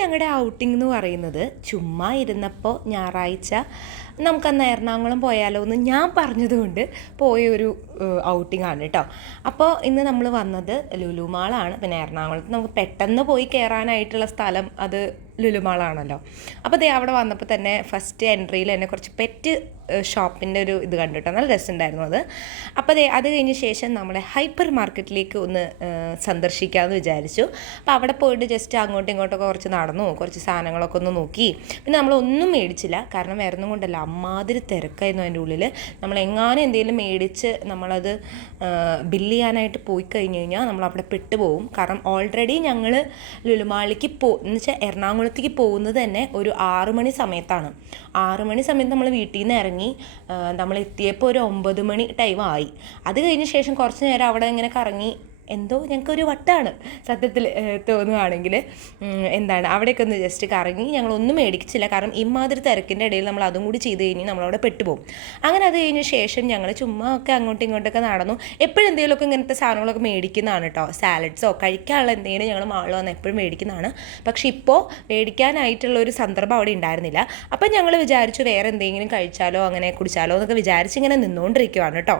ഞങ്ങളുടെ ഔട്ടിംഗ് എന്ന് പറയുന്നത് ചുമ്മാ ഇരുന്നപ്പോൾ ഞായറാഴ്ച നമുക്കന്ന് എറണാകുളം പോയാലോ എന്ന് ഞാൻ പറഞ്ഞതുകൊണ്ട് പോയൊരു ഔട്ടിംഗ് ആണ് കേട്ടോ. അപ്പോൾ ഇന്ന് നമ്മൾ വന്നത് ലുലു മാളാണ്. പിന്നെ എറണാകുളത്ത് നമുക്ക് പെട്ടെന്ന് പോയി കയറാനായിട്ടുള്ള സ്ഥലം അത് ലുലു മാളാണല്ലോ. അപ്പോൾ ദേ അവിടെ വന്നപ്പോൾ തന്നെ ഫസ്റ്റ് എൻട്രിയിൽ തന്നെ കുറച്ച് പെറ്റ് ഷോപ്പിൻ്റെ ഒരു ഇത് കണ്ടിട്ടോ, നല്ല രസമുണ്ടായിരുന്നു അത്. അപ്പോൾ അത് കഴിഞ്ഞ ശേഷം നമ്മളെ ഹൈപ്പർ മാർക്കറ്റിലേക്ക് ഒന്ന് സന്ദർശിക്കാമെന്ന് വിചാരിച്ചു. അപ്പോൾ അവിടെ പോയിട്ട് ജസ്റ്റ് അങ്ങോട്ടും ഇങ്ങോട്ടൊക്കെ കുറച്ച് നടന്നു, കുറച്ച് സാധനങ്ങളൊക്കെ ഒന്ന് നോക്കി. പിന്നെ നമ്മളൊന്നും മേടിച്ചില്ല, കാരണം വേറെ ഒന്നും കൊണ്ടല്ല, അമ്മാതിരി തിരക്കായിരുന്നു അതിൻ്റെ ഉള്ളിൽ. നമ്മളെങ്ങാനും എന്തെങ്കിലും മേടിച്ച് നമ്മളത് ബില്ല് ചെയ്യാനായിട്ട് പോയി കഴിഞ്ഞ് കഴിഞ്ഞാൽ നമ്മളവിടെ പെട്ടുപോകും. കാരണം ഓൾറെഡി ഞങ്ങൾ ലുലുമാളിലേക്ക് എന്ന് വെച്ചാൽ എറണാകുളത്തേക്ക് പോകുന്നത് തന്നെ ഒരു 6 മണി സമയത്താണ്. 6 മണി സമയത്ത് നമ്മൾ വീട്ടിൽ നിന്ന് ഇറങ്ങി നമ്മൾ എത്തിയപ്പോൾ ഒരു 9 മണി ടൈം ആയി. അത് കഴിഞ്ഞ ശേഷം കുറച്ച് നേരം അവിടെ ഇങ്ങനെ കറങ്ങി, എന്തോ ഞങ്ങൾക്കൊരു വട്ടാണ് സത്യത്തിൽ തോന്നുകയാണെങ്കിൽ. അവിടെയൊക്കെ ഒന്ന് ജസ്റ്റ് കറങ്ങി, ഞങ്ങളൊന്നും മേടിച്ചില്ല. കാരണം ഇമാതിരി തിരക്കിൻ്റെ ഇടയിൽ നമ്മൾ അതും കൂടി ചെയ്ത് കഴിഞ്ഞ് നമ്മളവിടെ പെട്ടുപോകും. അങ്ങനെ അത് കഴിഞ്ഞ ശേഷം ഞങ്ങൾ ചുമ്മാ ഒക്കെ അങ്ങോട്ടും ഇങ്ങോട്ടൊക്കെ നടന്നു. എപ്പോഴും എന്തെങ്കിലുമൊക്കെ ഇങ്ങനത്തെ സാധനങ്ങളൊക്കെ മേടിക്കുന്നതാണ് കേട്ടോ. സാലഡ്സോ കഴിക്കാനുള്ള എന്തെങ്കിലും ഞങ്ങൾ മാളിൽ വന്ന് എപ്പോഴും മേടിക്കുന്നതാണ്. പക്ഷേ ഇപ്പോൾ മേടിക്കാനായിട്ടുള്ള ഒരു സന്ദർഭം അവിടെ ഉണ്ടായിരുന്നില്ല. അപ്പം ഞങ്ങൾ വിചാരിച്ചു വേറെ എന്തെങ്കിലും കഴിച്ചാലോ അങ്ങനെ കുടിച്ചാലോ എന്നൊക്കെ വിചാരിച്ച് ഇങ്ങനെ നിന്നുകൊണ്ടിരിക്കുവാണ് കേട്ടോ.